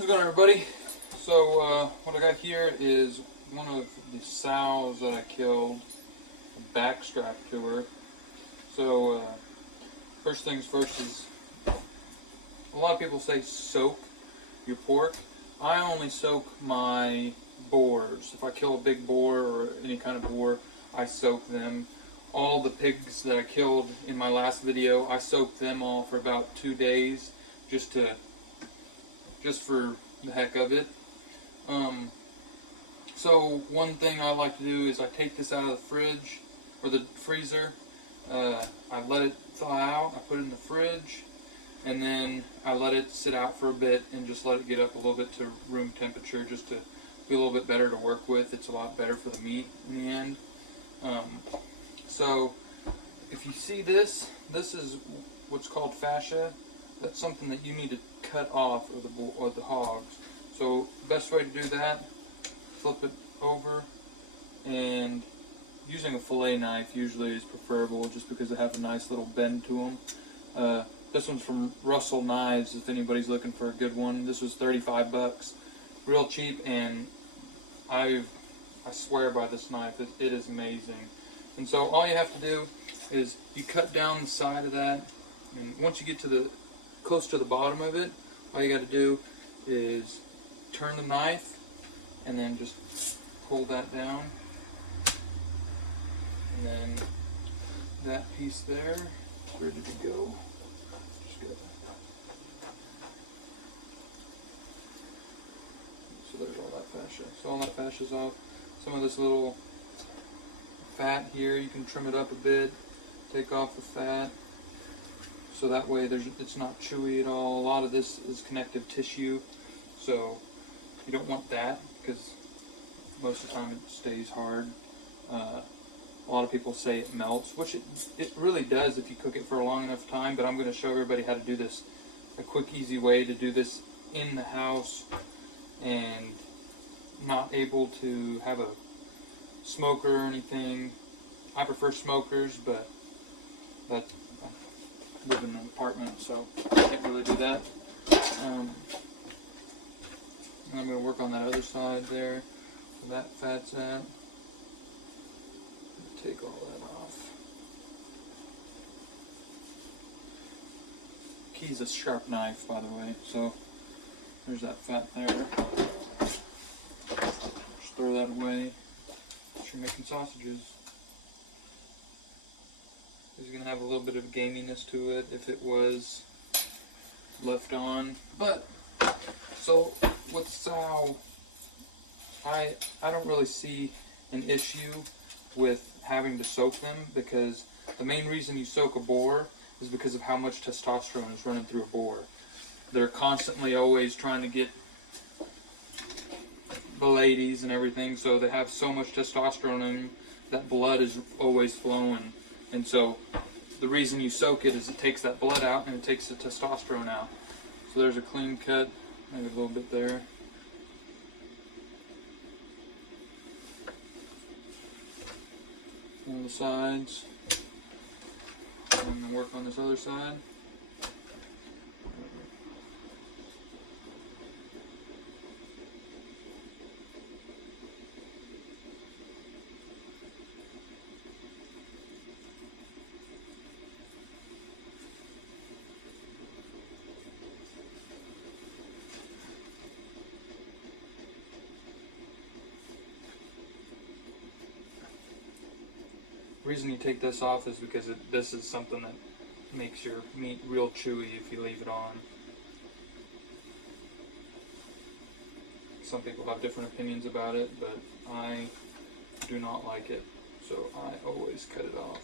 How's it going, everybody? So what I got here is one of the sows that I killed, a backstrap to her. So first things first is, a lot of people say soak your pork. I only soak my boars. If I kill a big boar or any kind of boar, I soak them. All the pigs that I killed in my last video, I soaked them all for about 2 days just for the heck of it. So one thing I like to do is I take this out of the fridge or the freezer. I let it thaw out. I put it in the fridge, and then I let it sit out for a bit and just let it get up a little bit to room temperature, just to be a little bit better to work with. It's a lot better for the meat in the end. So if you see this is what's called fascia. That's something that you need to cut off of the hogs. So best way to do that, flip it over, and using a fillet knife usually is preferable just because they have a nice little bend to them. This one's from Russell Knives if anybody's looking for a good one. This was 35 bucks, real cheap, and I swear by this knife. It is amazing. And so all you have to do is you cut down the side of that, and once you get to close to the bottom of it, all you got to do is turn the knife and then just pull that down, and then that piece there is ready to go. Just go. So there's all that fascia. So all that fascia's off. Some of this little fat here, you can trim it up a bit, take off the fat, so that way it's not chewy at all. A lot of this is connective tissue, so you don't want that because most of the time it stays hard. A lot of people say it melts, which it really does if you cook it for a long enough time, but I'm going to show everybody how to do this, a quick, easy way to do this in the house and not able to have a smoker or anything. I prefer smokers, but I live in an apartment, so I can't really do that. I'm going to work on that other side there, where that fat's at. Take all that off. Key's a sharp knife, by the way, so there's that fat there. Just throw that away. You're making sausages. It's going to have a little bit of gaminess to it if it was left on. But, so with sow, I don't really see an issue with having to soak them, because the main reason you soak a boar is because of how much testosterone is running through a boar. They're constantly always trying to get the ladies and everything, so they have so much testosterone in them that blood is always flowing. And so the reason you soak it is it takes that blood out and it takes the testosterone out. So there's a clean cut, maybe a little bit there. On the sides. I'm going to work on this other side. The reason you take this off is because this is something that makes your meat real chewy if you leave it on. Some people have different opinions about it, but I do not like it, so I always cut it off.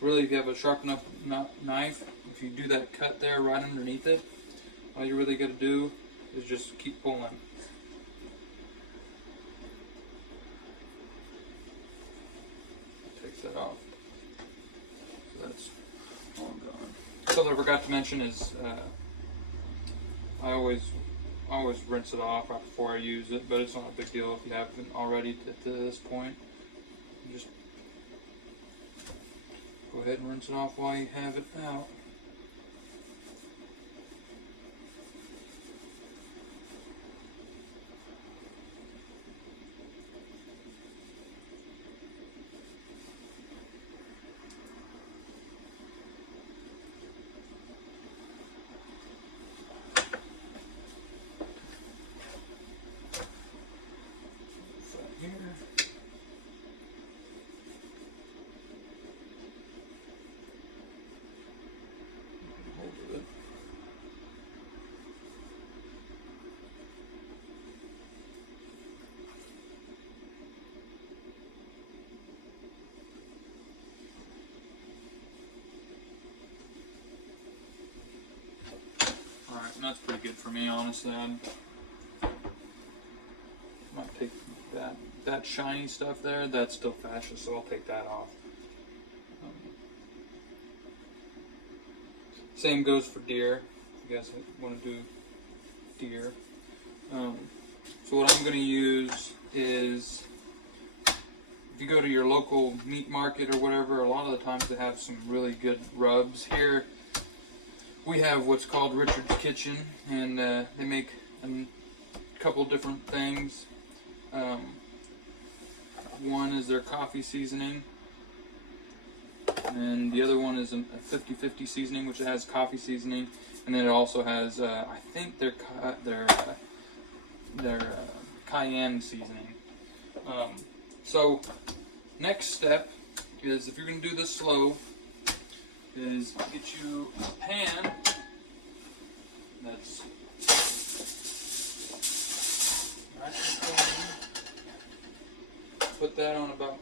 Really, if you have a sharp enough knife, if you do that cut there right underneath it, all you really got to do is just keep pulling. Takes that off. So that's all gone. Something I forgot to mention is I always I always rinse it off right before I use it, but it's not a big deal if you haven't already to this point. Just go ahead and rinse it off while you have it out. Here. Hold it. Alright, and that's pretty good for me, honestly. I might take that shiny stuff there. That's still fascia, so I'll take that off. Same goes for deer. If you guys want to do deer. So what I'm going to use is, if you go to your local meat market or whatever, a lot of the times they have some really good rubs. Here we have what's called Richard's Kitchen, and they make a couple different things. One is their coffee seasoning, and the other one is a 50-50 seasoning, which has coffee seasoning, and then it also has, I think, their cayenne seasoning. So next step is, if you're going to do this slow, is get you a pan that's nice and clean. Put that on about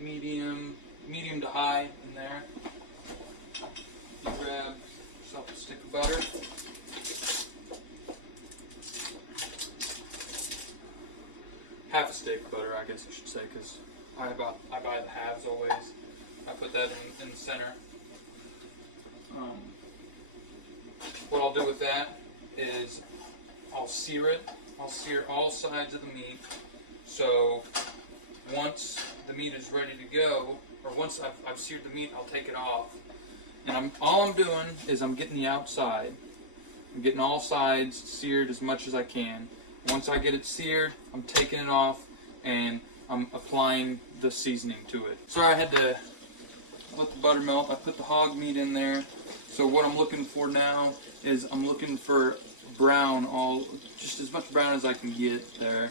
medium to high in there. You grab yourself a stick of butter. Half a stick of butter, I guess I should say, because I buy the halves always. I put that in the center. What I'll do with that is I'll sear it. I'll sear all sides of the meat. So once the meat is ready to go, or once I've seared the meat, I'll take it off. And all I'm doing is I'm getting the outside. I'm getting all sides seared as much as I can. Once I get it seared, I'm taking it off and I'm applying the seasoning to it. Sorry, I had to let the butter melt. I put the hog meat in there. So what I'm looking for now is I'm looking for brown, just as much brown as I can get there.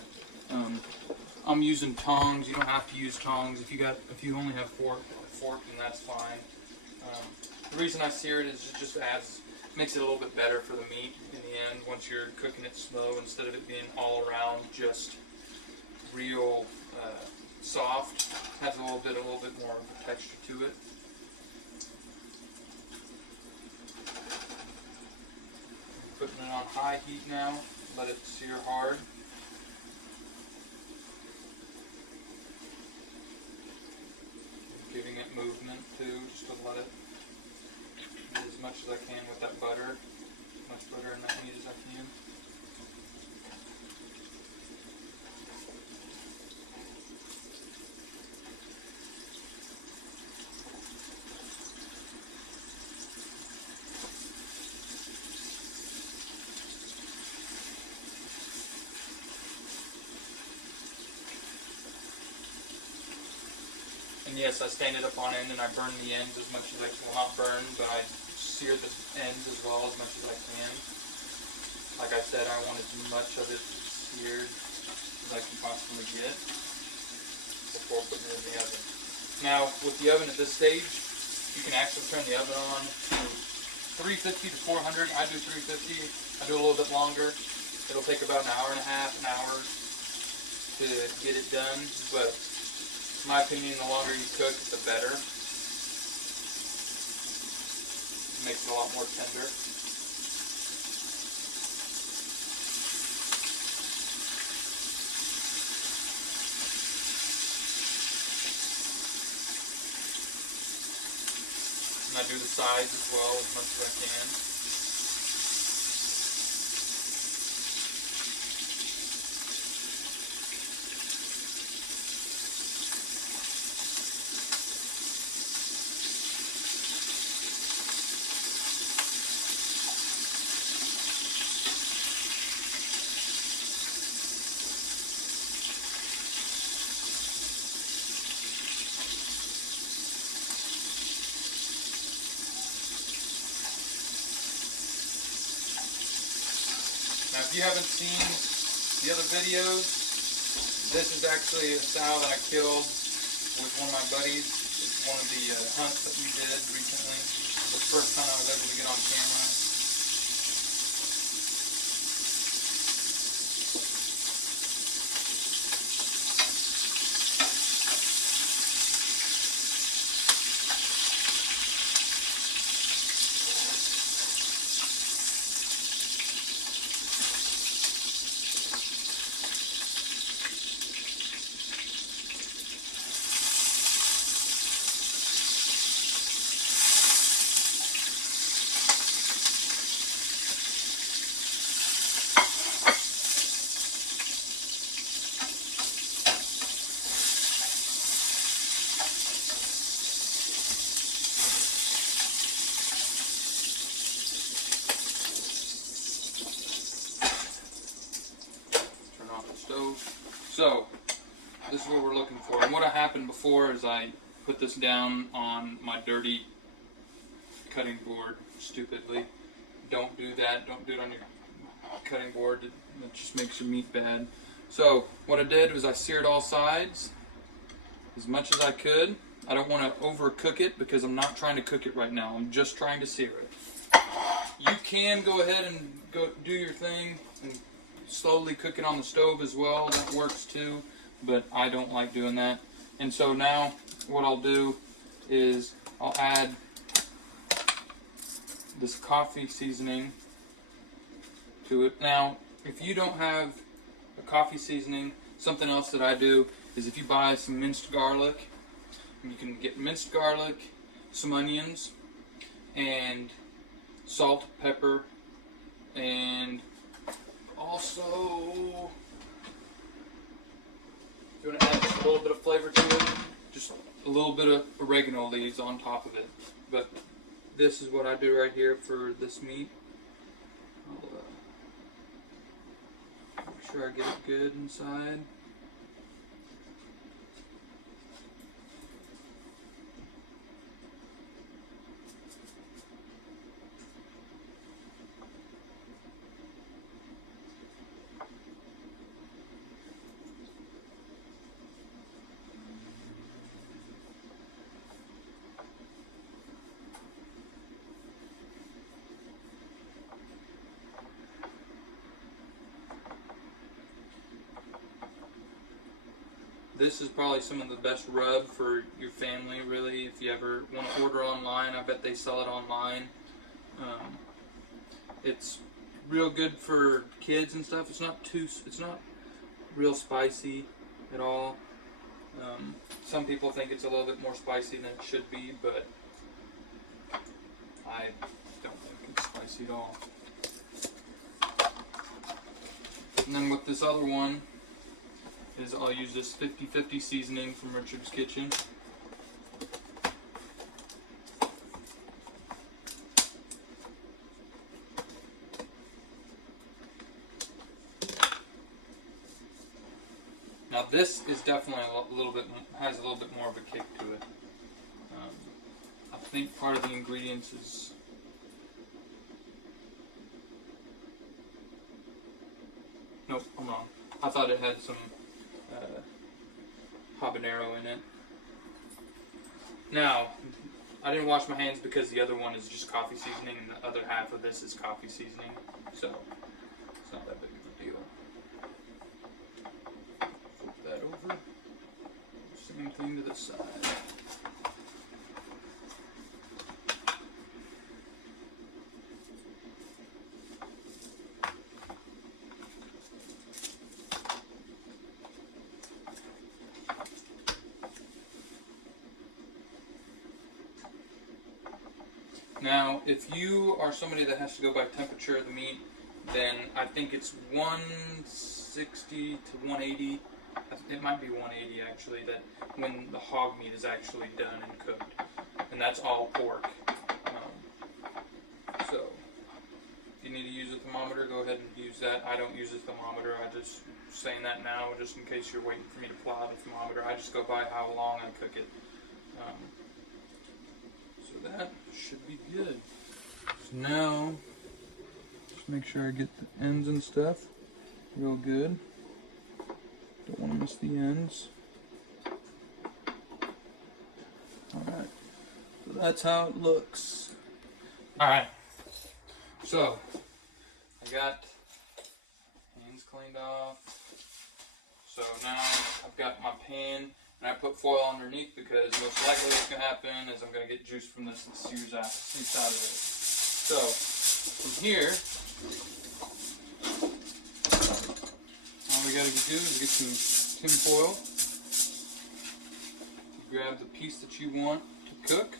I'm using tongs. You don't have to use tongs. If you only have fork, then that's fine. The reason I sear it is it just makes it a little bit better for the meat in the end once you're cooking it slow, instead of it being all around just real soft. It has a little bit more of a texture to it. Putting it on high heat now. Let it sear hard. Giving it movement too, just to let it get as much as I can with that butter. As much butter in that meat as I can. And yes, I stand it up on end and I burn the ends as much as I can. Well, not burn, but I sear the ends as well as much as I can. Like I said, I want as much of it seared as I can possibly get before putting it in the oven. Now, with the oven at this stage, you can actually turn the oven on to 350 to 400. I do 350. I do a little bit longer. It'll take about an hour and a half, an hour to get it done, but in my opinion, the longer you cook, the better. It makes it a lot more tender. And I do the sides as well as much as I can. Now, if you haven't seen the other videos, this is actually a sow that I killed with one of my buddies. It's one of the hunts that we did recently. The first hunt I was able to get on camera. So, this is what we're looking for. And what happened before is I put this down on my dirty cutting board stupidly. Don't do that. Don't do it on your cutting board. It just makes your meat bad. So, what I did was I seared all sides as much as I could. I don't want to overcook it because I'm not trying to cook it right now. I'm just trying to sear it. You can go ahead and go do your thing and slowly cook it on the stove as well. That works too, but I don't like doing that. And so now what I'll do is I'll add this coffee seasoning to it. Now, if you don't have a coffee seasoning, something else that I do is if you buy some minced garlic, you can get minced garlic, some onions, and salt, pepper, and also, if you want to add just a little bit of flavor to it, just a little bit of oregano leaves on top of it. But this is what I do right here for this meat. I'll make sure I get it good inside. This is probably some of the best rub for your family, really. If you ever want to order online, I bet they sell it online. It's real good for kids and stuff. It's not real spicy at all. Some people think it's a little bit more spicy than it should be, but I don't think it's spicy at all. And then with this other one, is I'll use this 50/50 seasoning from Richard's Kitchen. Now this is definitely has a little bit more of a kick to it. I think part of the ingredients is nope, I'm wrong. I thought it had some habanero in it. Now, I didn't wash my hands because the other one is just coffee seasoning and the other half of this is coffee seasoning, so it's not that big of a deal. Flip that over. Same thing to the side. Now, if you are somebody that has to go by temperature of the meat, then I think it's 160 to 180. It might be 180 actually, that when the hog meat is actually done and cooked. And that's all pork. So, if you need to use a thermometer, go ahead and use that. I don't use a thermometer. I just saying that now just in case you're waiting for me to pull out a thermometer. I just go by how long I cook it. So that should be good. So now, just Make sure I get the ends and stuff real good. Don't want to miss the ends. Alright, so that's how it looks. Alright, so I got hands cleaned off. So now I've got my pan and I put foil underneath because most likely what's going to happen is I'm going to get juice from this and seeps out of it. So from here, all we got to do is get some tin foil. Grab the piece that you want to cook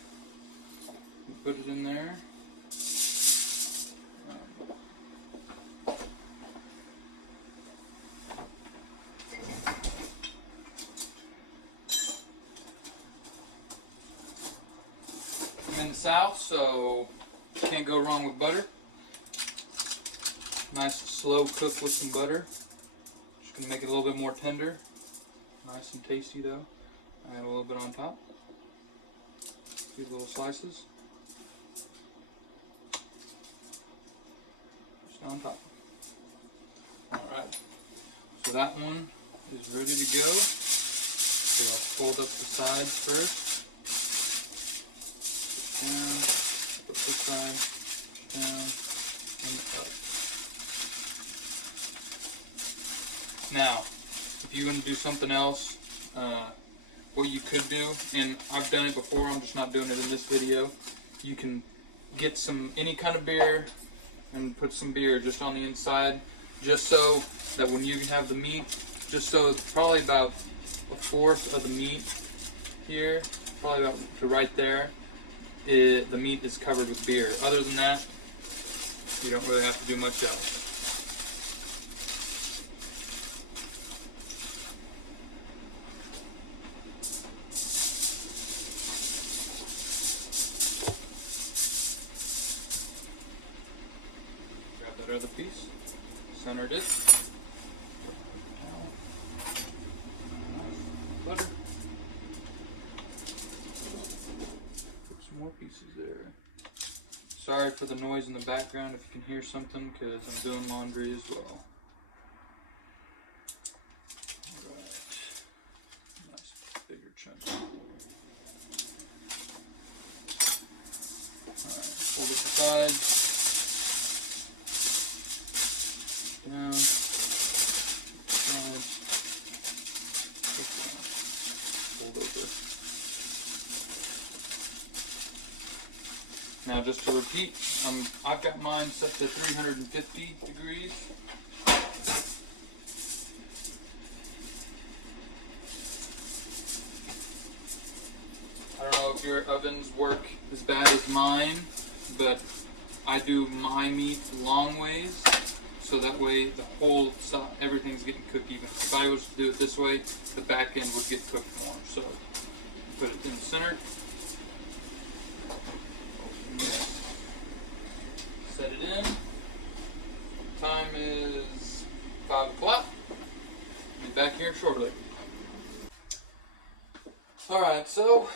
and put it in there. I'm in the South, so can't go wrong with butter. Nice slow cook with some butter. Just gonna make it a little bit more tender. Nice and tasty though. Add a little bit on top. These little slices. Just on top. Alright. So that one is ready to go. So I'll fold up the sides first. Down, up this side, down, and up. Now, if you want to do something else, what you could do, and I've done it before, I'm just not doing it in this video, you can get any kind of beer and put some beer just on the inside, just so that when you have the meat, just so probably about a fourth of the meat here, probably about to right there, the meat is covered with beer. Other than that, you don't really have to do much else. Grab that other piece, centered it. Butter. More pieces there. Sorry for the noise in the background if you can hear something, because I'm doing laundry as well. Alright. Nice bigger chunk. Alright, fold it aside. Down. Side. Fold over. Now just to repeat, I've got mine set to 350 degrees. I don't know if your ovens work as bad as mine, but I do my meat long ways, so that way the whole side, everything's getting cooked even. If I was to do it this way, the back end would get cooked more. So put it in the center. Set it in. Time is 5 o'clock. I'll be back here shortly. Alright, so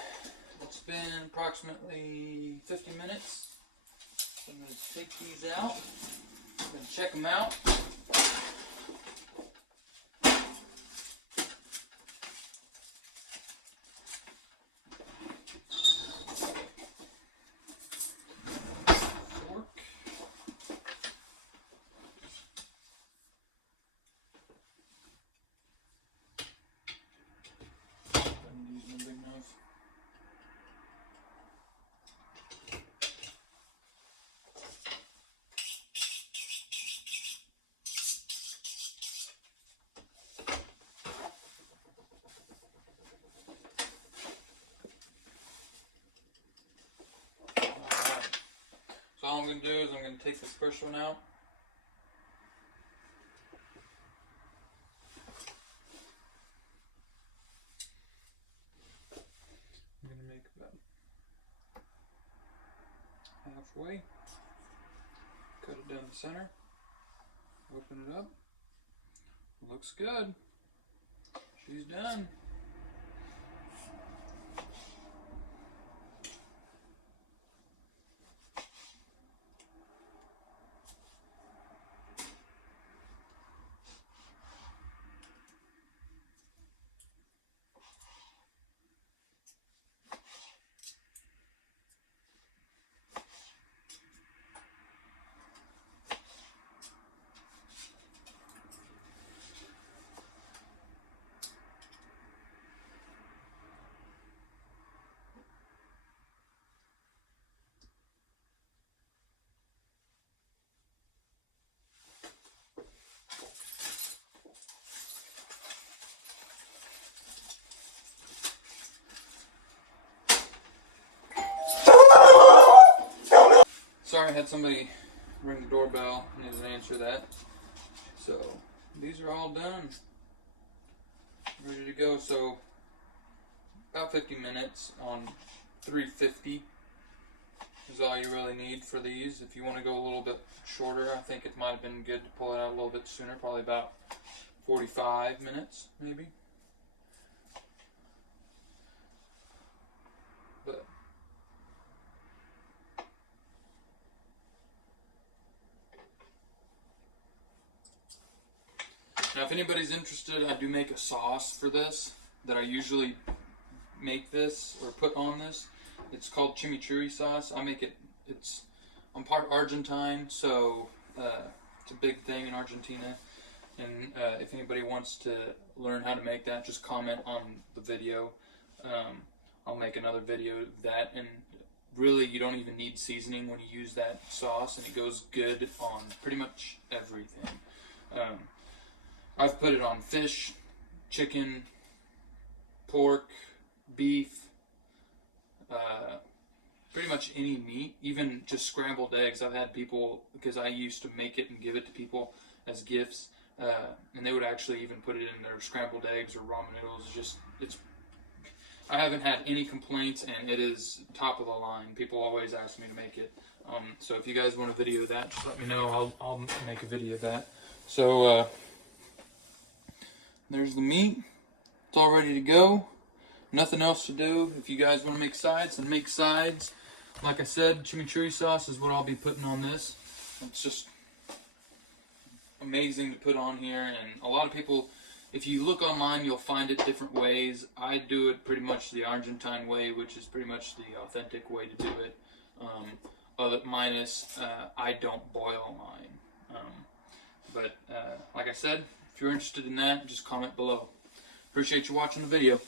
it's been approximately 50 minutes. So I'm going to take these out. I'm going to check them out. So all I'm going to do is I'm going to take this first one out. I'm going to make about halfway. Cut it down the center. Open it up. Looks good. She's done. had somebody ring the doorbell. I needed to answer that. So these are all done, ready to go. So about 50 minutes on 350 is all you really need for these. If you want to go a little bit shorter, I think it might have been good to pull it out a little bit sooner, probably about 45 minutes maybe. But now if anybody's interested, I do make a sauce for this that I usually make this or put on this. It's called chimichurri sauce. I make it, I'm part Argentine, so it's a big thing in Argentina. And if anybody wants to learn how to make that, just comment on the video. I'll make another video of that. And really, you don't even need seasoning when you use that sauce, and it goes good on pretty much everything. I've put it on fish, chicken, pork, beef, pretty much any meat, even just scrambled eggs. I've had people, because I used to make it and give it to people as gifts, and they would actually even put it in their scrambled eggs or ramen noodles. I haven't had any complaints, and it is top of the line. People always ask me to make it. So if you guys want a video of that, just let me know. I'll make a video of that. So there's the meat. It's all ready to go. Nothing else to do. If you guys want to make sides, then make sides. Like I said, chimichurri sauce is what I'll be putting on this. It's just amazing to put on here, and a lot of people, if you look online, you'll find it different ways. I do it pretty much the Argentine way, which is pretty much the authentic way to do it. Minus, I don't boil mine. But like I said, if you're interested in that, just comment below. Appreciate you watching the video.